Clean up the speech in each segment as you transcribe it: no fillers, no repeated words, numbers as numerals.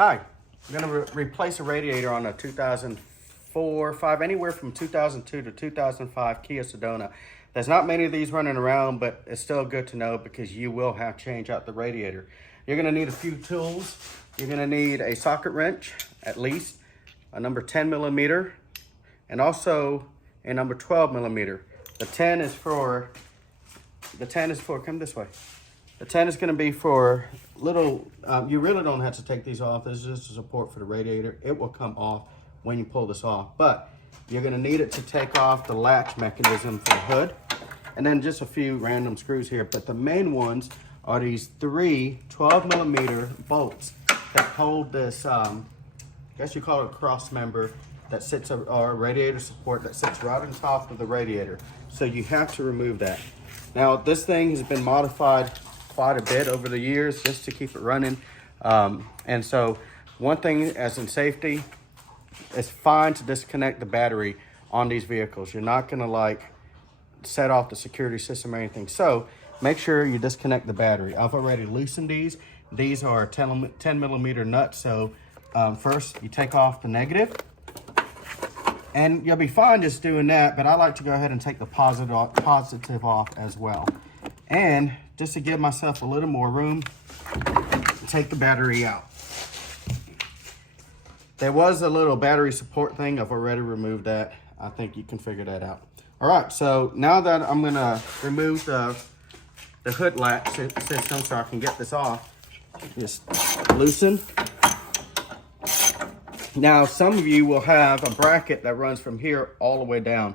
Hi, I'm going to replace a radiator on a 2004, 5, anywhere from 2002 to 2005 Kia Sedona. There's not many of these running around, but it's still good to know because you will have to change out the radiator. You're going to need a few tools. You're going to need a socket wrench, at least, a number 10 millimeter, and also a number 12 millimeter. The 10 is for, come this way. The 10 is going to be for little, you really don't have to take these off. This is just a support for the radiator. It will come off when you pull this off, but you're going to need it to take off the latch mechanism for the hood, and then just a few random screws here. But the main ones are these three 12 millimeter bolts that hold this, I guess you call it a cross member that sits, or radiator support that sits right on top of the radiator. So you have to remove that. Now this thing has been modified quite a bit over the years just to keep it running. And so one thing, as in safety, it's fine to disconnect the battery on these vehicles. You're not gonna like set off the security system or anything. So make sure you disconnect the battery. I've already loosened these. These are 10 millimeter nuts. So first you take off the negative, and you'll be fine just doing that, but I like to go ahead and take the positive off as well. And just to give myself a little more room, take the battery out. There was a little battery support thing. I've already removed that. I think you can figure that out. All right, so now that I'm gonna remove the hood latch system so I can get this off, just loosen. Now, some of you will have a bracket that runs from here all the way down.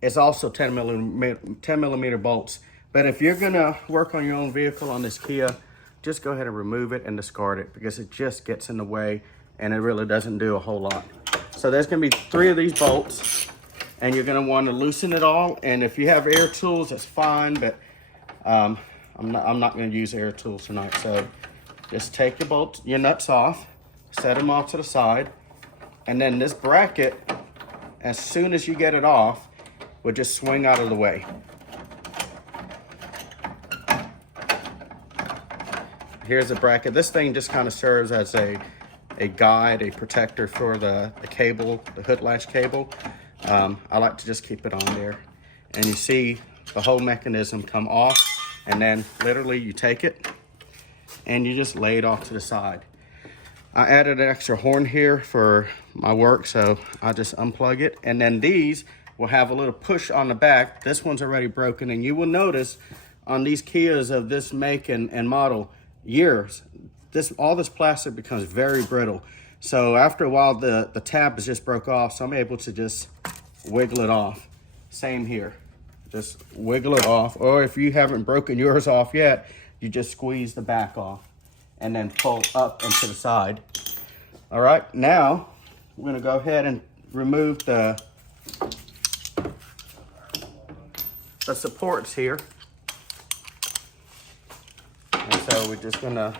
It's also 10 millimeter bolts. But if you're gonna work on your own vehicle on this Kia, just go ahead and remove it and discard it because it just gets in the way and it really doesn't do a whole lot. So there's gonna be 3 of these bolts, and you're gonna wanna loosen it all. And if you have air tools, that's fine, but I'm not gonna use air tools tonight. So just take your nuts off, set them off to the side, and then this bracket, as soon as you get it off, will just swing out of the way. Here's the bracket. This thing just kind of serves as a guide, a protector for the cable, the hood latch cable. I like to just keep it on there. And you see the whole mechanism come off, and then literally you take it and you just lay it off to the side. I added an extra horn here for my work, so I just unplug it. And then these will have a little push on the back. This one's already broken, and you will notice on these Kias of this make and model, all this plastic becomes very brittle. So after a while, the tab is just broke off, so I'm able to just wiggle it off. Same here, just wiggle it off. Or if you haven't broken yours off yet, you just squeeze the back off and then pull up and to the side. All right, now we're gonna go ahead and remove the supports here. And so we're just gonna,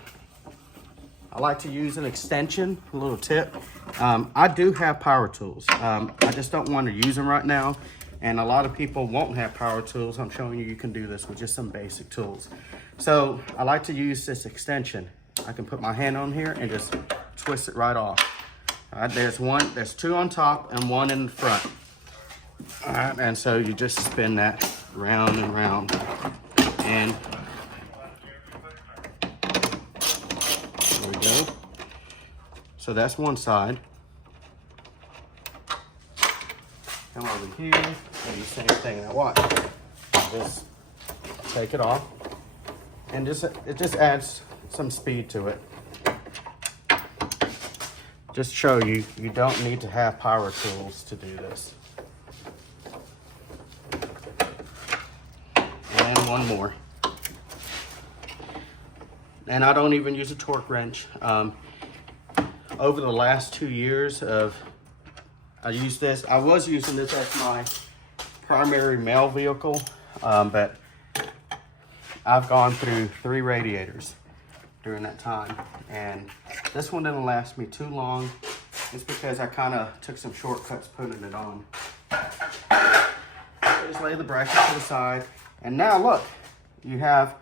I like to use an extension, a little tip. I do have power tools. I just don't want to use them right now. And a lot of people won't have power tools. I'm showing you can do this with just some basic tools. So I like to use this extension. I can put my hand on here and just twist it right off. All right, there's 2 on top and 1 in the front. All right, and so you just spin that round and round. And there we go. So that's one side. Come over here, do the same thing. Now watch. Just take it off, and it just adds some speed to it. Just show you don't need to have power tools to do this. And one more. And I don't even use a torque wrench. Over the last 2 years I was using this as my primary mail vehicle, but I've gone through 3 radiators during that time, and this one didn't last me too long. It's because I kind of took some shortcuts putting it on. Just lay the bracket to the side, and now look, you have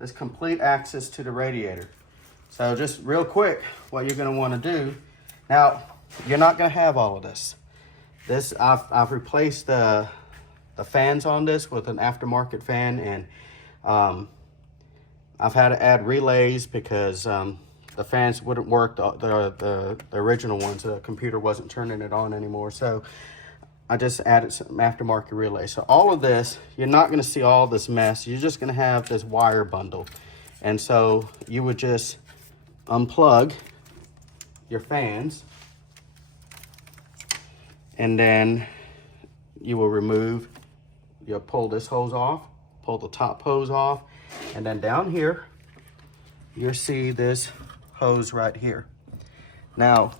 this complete access to the radiator. So just real quick, what you're gonna wanna do, now, you're not gonna have all of this. I've replaced the fans on this with an aftermarket fan, and I've had to add relays because the fans wouldn't work, the original ones. The computer wasn't turning it on anymore. So I just added some aftermarket relays. So all of this, you're not gonna see all this mess. You're just gonna have this wire bundle. And so you would just unplug your fans, and then you will you'll pull this hose off, pull the top hose off, and then down here, you'll see this hose right here. Now,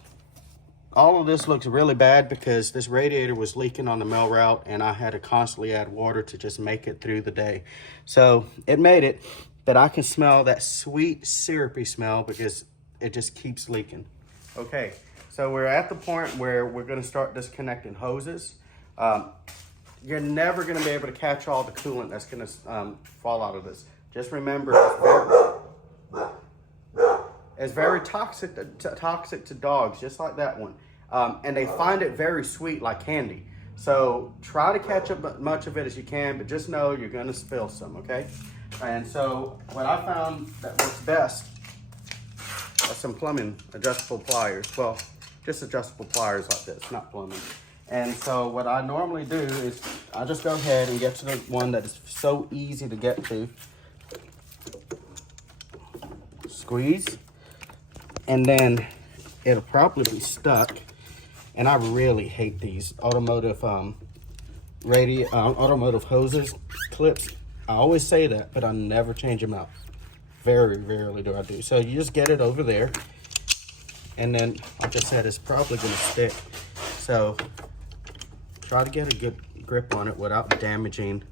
all of this looks really bad because this radiator was leaking on the mail route, and I had to constantly add water to just make it through the day. So it made it that I can smell that sweet syrupy smell because it just keeps leaking. Okay, so we're at the point where we're gonna start disconnecting hoses. You're never gonna be able to catch all the coolant that's gonna fall out of this. Just remember, it's very toxic to dogs, just like that one. And they find it very sweet, like candy. So try to catch up much of it as you can, but just know you're gonna spill some, okay? And so what I found that works best are some plumbing adjustable pliers. Well, just adjustable pliers like this, not plumbing. And so what I normally do is I just go ahead and get to the one that is so easy to get to. Squeeze, and then it'll probably be stuck. And I really hate these automotive automotive hoses, clips. I always say that, but I never change them out. Very rarely do I do. So you just get it over there, and then, like I said, it's probably gonna stick. So try to get a good grip on it without damaging.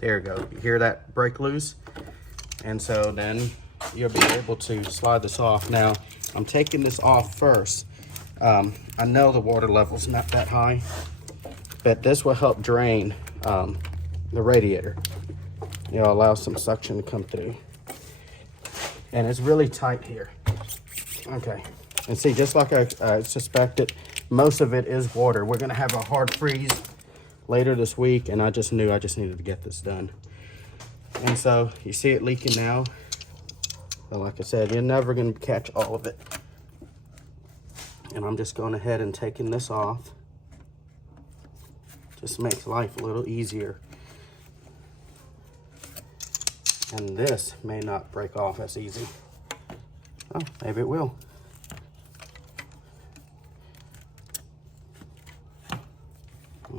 There you go. You hear that break loose? And so then you'll be able to slide this off. Now, I'm taking this off first. I know the water level's not that high, but this will help drain the radiator. It'll allow some suction to come through. And it's really tight here. Okay, and see, just like I suspected, most of it is water. We're gonna have a hard freeze later this week, and I just knew I just needed to get this done. And so you see it leaking now. But like I said, you're never gonna catch all of it. And I'm just going ahead and taking this off. Just makes life a little easier. And this may not break off as easy. Oh, maybe it will.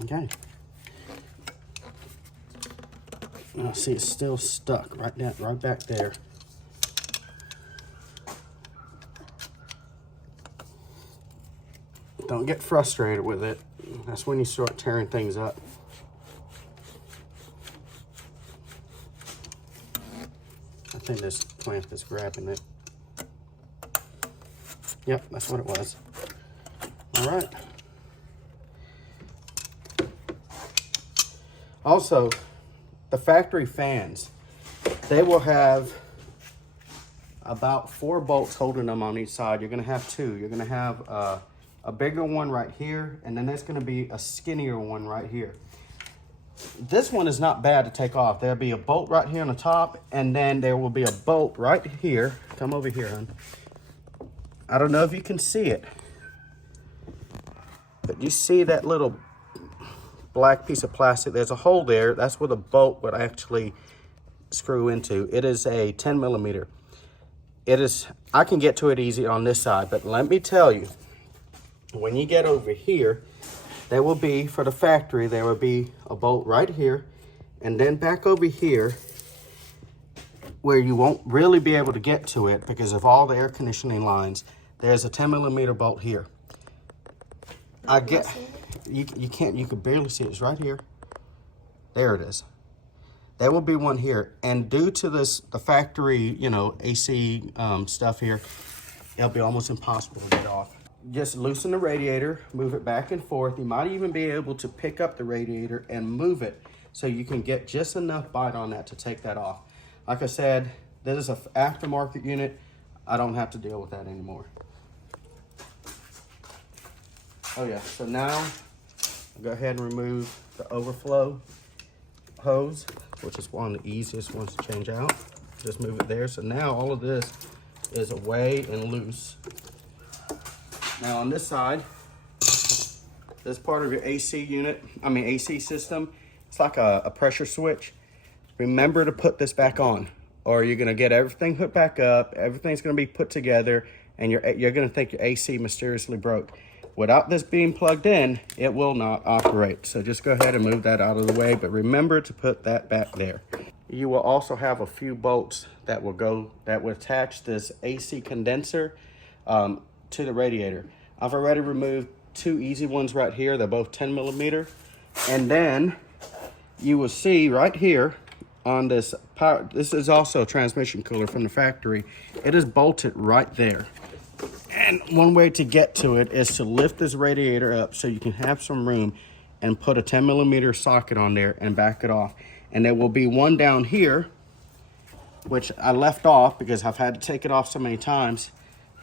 Okay. Now see, it's still stuck right back there. Don't get frustrated with it. That's when you start tearing things up. I think this clamp is grabbing it. Yep, that's what it was. All right. Also, the factory fans, they will have about 4 bolts holding them on each side. You're gonna have 2. You're gonna have a bigger one right here, and then there's gonna be a skinnier one right here. This one is not bad to take off. There'll be a bolt right here on the top, and then there will be a bolt right here. Come over here, hon. I don't know if you can see it, but you see that little black piece of plastic? There's a hole there. That's where the bolt would actually screw into. It is a 10 millimeter. It is, I can get to it easy on this side, but let me tell you, when you get over here, there will be, for the factory, there will be a bolt right here, and then back over here where you won't really be able to get to it because of all the air conditioning lines. There's a 10 millimeter bolt here. You can't, you can barely see it. It's right here. There it is. There will be one here. And due to this, the factory, you know, AC stuff here, it'll be almost impossible to get off. Just loosen the radiator, move it back and forth. You might even be able to pick up the radiator and move it so you can get just enough bite on that to take that off. Like I said, this is an aftermarket unit. I don't have to deal with that anymore. Oh yeah, so now I'll go ahead and remove the overflow hose, which is one of the easiest ones to change out. Just move it there. So now all of this is away and loose. Now on this side, this part of your AC system, it's like a pressure switch. Remember to put this back on, or you're gonna get everything hooked back up, everything's gonna be put together, and you're gonna think your AC mysteriously broke. Without this being plugged in, it will not operate. So just go ahead and move that out of the way, but remember to put that back there. You will also have a few bolts that will attach this AC condenser to the radiator. I've already removed two easy ones right here. They're both 10 millimeter. And then you will see right here on this power, this is also a transmission cooler from the factory. It is bolted right there. And one way to get to it is to lift this radiator up so you can have some room and put a 10 millimeter socket on there and back it off. And there will be one down here, which I left off because I've had to take it off so many times.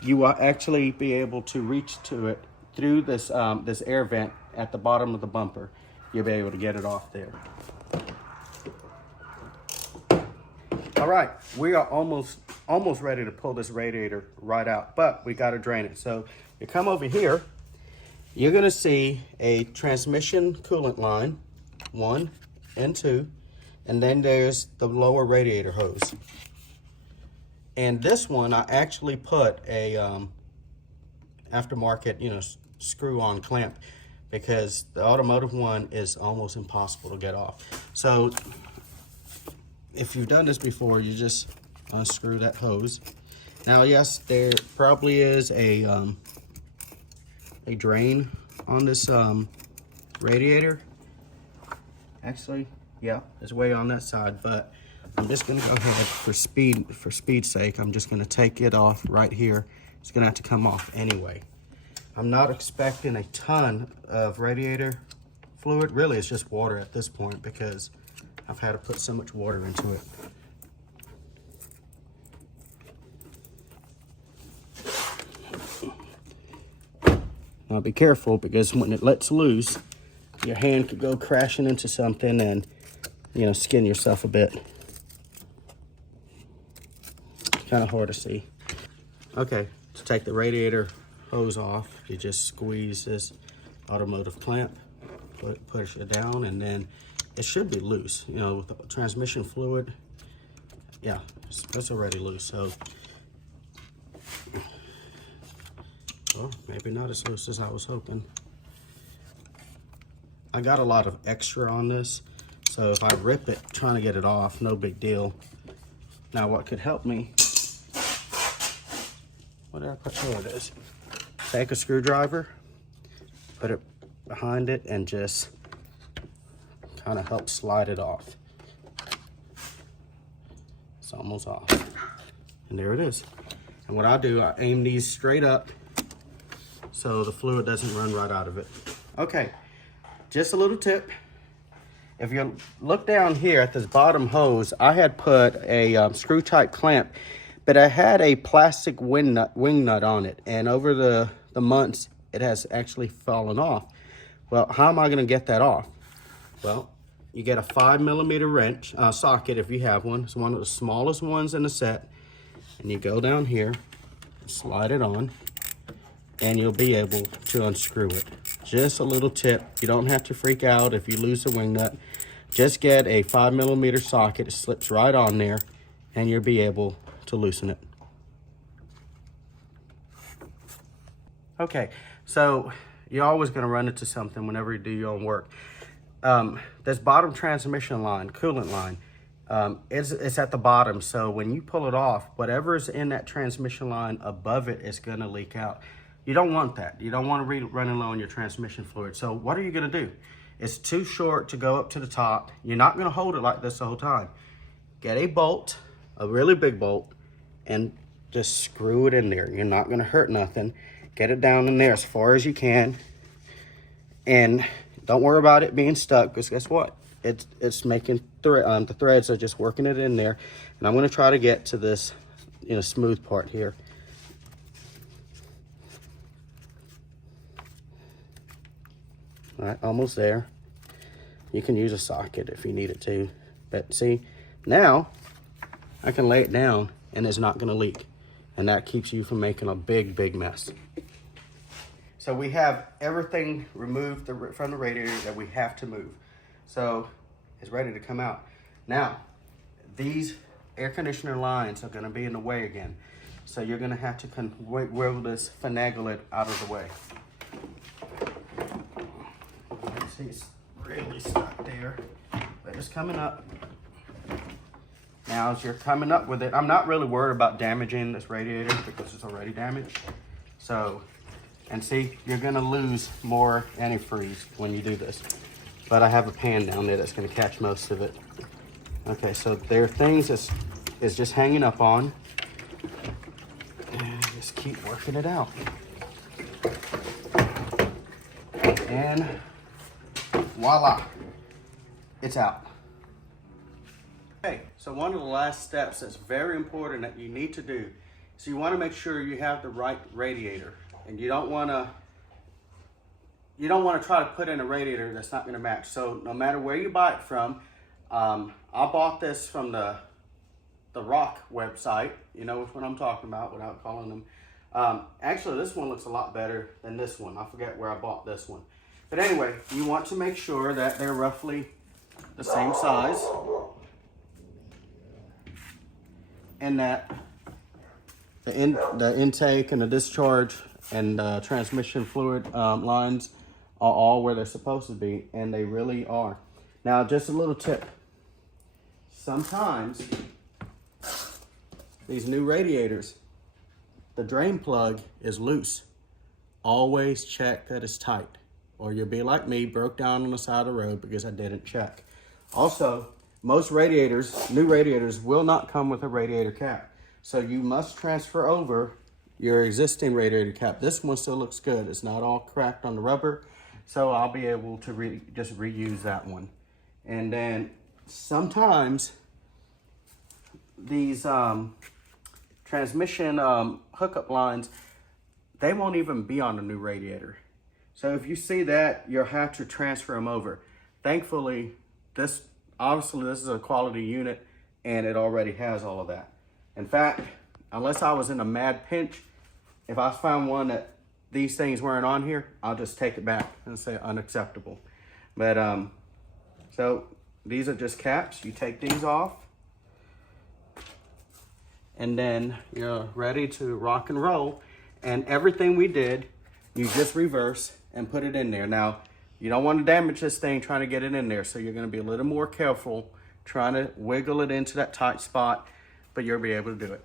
You will actually be able to reach to it through this, this air vent at the bottom of the bumper. You'll be able to get it off there. All right, we are almost ready to pull this radiator right out, but we got to drain it. So you come over here, you're going to see a transmission coolant line, 1 and 2, and then there's the lower radiator hose. And this one, I actually put a aftermarket, screw-on clamp, because the automotive one is almost impossible to get off. So if you've done this before, you just unscrew that hose. Now, yes, there probably is a drain on this radiator. Actually, yeah, it's way on that side, but I'm just gonna go ahead for speed's sake. I'm just gonna take it off right here. It's gonna have to come off anyway. I'm not expecting a ton of radiator fluid. Really, it's just water at this point because I've had to put so much water into it. Now be careful, because when it lets loose, your hand could go crashing into something and, skin yourself a bit. Kind of hard to see. Okay, to take the hose off, you just squeeze this automotive clamp, push it down, and then it should be loose. With the transmission fluid, yeah, it's already loose. So, well, maybe not as loose as I was hoping. I got a lot of extra on this, so if I rip it trying to get it off, no big deal. Now, what could help me? What did I put? Oh, it is. Take a screwdriver, put it behind it, and just kind of help slide it off. It's almost off. And there it is. And what I do, I aim these straight up so the fluid doesn't run right out of it. Okay, just a little tip. If you look down here at this bottom hose, I had put a screw-type clamp, but I had a plastic wing nut on it. And over the months, it has actually fallen off. Well, how am I gonna get that off? Well, you get a 5 millimeter wrench, socket if you have one. It's one of the smallest ones in the set. And you go down here, slide it on, and you'll be able to unscrew it. Just a little tip. You don't have to freak out if you lose the wing nut. Just get a 5 millimeter socket. It slips right on there, and you'll be able to loosen it. Okay, so you're always gonna run into something whenever you do your own work. This bottom transmission line, coolant line, it's at the bottom. So when you pull it off, whatever's in that transmission line above it is gonna leak out. You don't want that. You don't want to be running low on your transmission fluid. So what are you gonna do? It's too short to go up to the top. You're not gonna hold it like this the whole time. Get a bolt, a really big bolt, and just screw it in there. You're not gonna hurt nothing. Get it down in there as far as you can. And don't worry about it being stuck, because guess what? It's making the threads are just working it in there. And I'm gonna try to get to this smooth part here. All right, almost there. You can use a socket if you need it to. But see, now I can lay it down and it's not gonna leak. And that keeps you from making a big, big mess. So we have everything removed from the radiator that we have to move. So it's ready to come out. Now, these air conditioner lines are gonna be in the way again. So you're gonna have to finagle it out of the way. See, it's really stuck there, but it's coming up. Now, as you're coming up with it, I'm not really worried about damaging this radiator because it's already damaged. So, and see, you're gonna lose more antifreeze when you do this. But I have a pan down there that's gonna catch most of it. Okay, so there are things that's just hanging up on. And just keep working it out. And voila, it's out. Okay, so one of the last steps that's very important that you need to do, so you want to make sure you have the right radiator, and you don't want to try to put in a radiator that's not going to match. So no matter where you buy it from, I bought this from the Rock website. You know which one I'm talking about without calling them. Actually, this one looks a lot better than this one. I forget where I bought this one. But anyway, you want to make sure that they're roughly the same size. And that the intake and the discharge and transmission fluid lines are all where they're supposed to be, and they really are. Now, just a little tip. Sometimes these new radiators, the drain plug is loose. Always check that it's tight, or you'll be like me, broke down on the side of the road because I didn't check. Also, most radiators, new radiators, will not come with a radiator cap. So you must transfer over your existing radiator cap. This one still looks good. It's not all cracked on the rubber. So I'll be able to just reuse that one. And then sometimes these transmission hookup lines, they won't even be on the new radiator. So if you see that, you'll have to transfer them over. Thankfully, obviously this is a quality unit and it already has all of that. In fact, unless I was in a mad pinch, if I found one that these things weren't on here, I'll just take it back and say unacceptable. But so these are just caps. You take these off and then you're ready to rock and roll. And everything we did, you just reverse and put it in there. Now, you don't want to damage this thing trying to get it in there, so you're going to be a little more careful trying to wiggle it into that tight spot, but you'll be able to do it.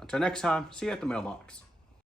Until next time, see you at the mailbox.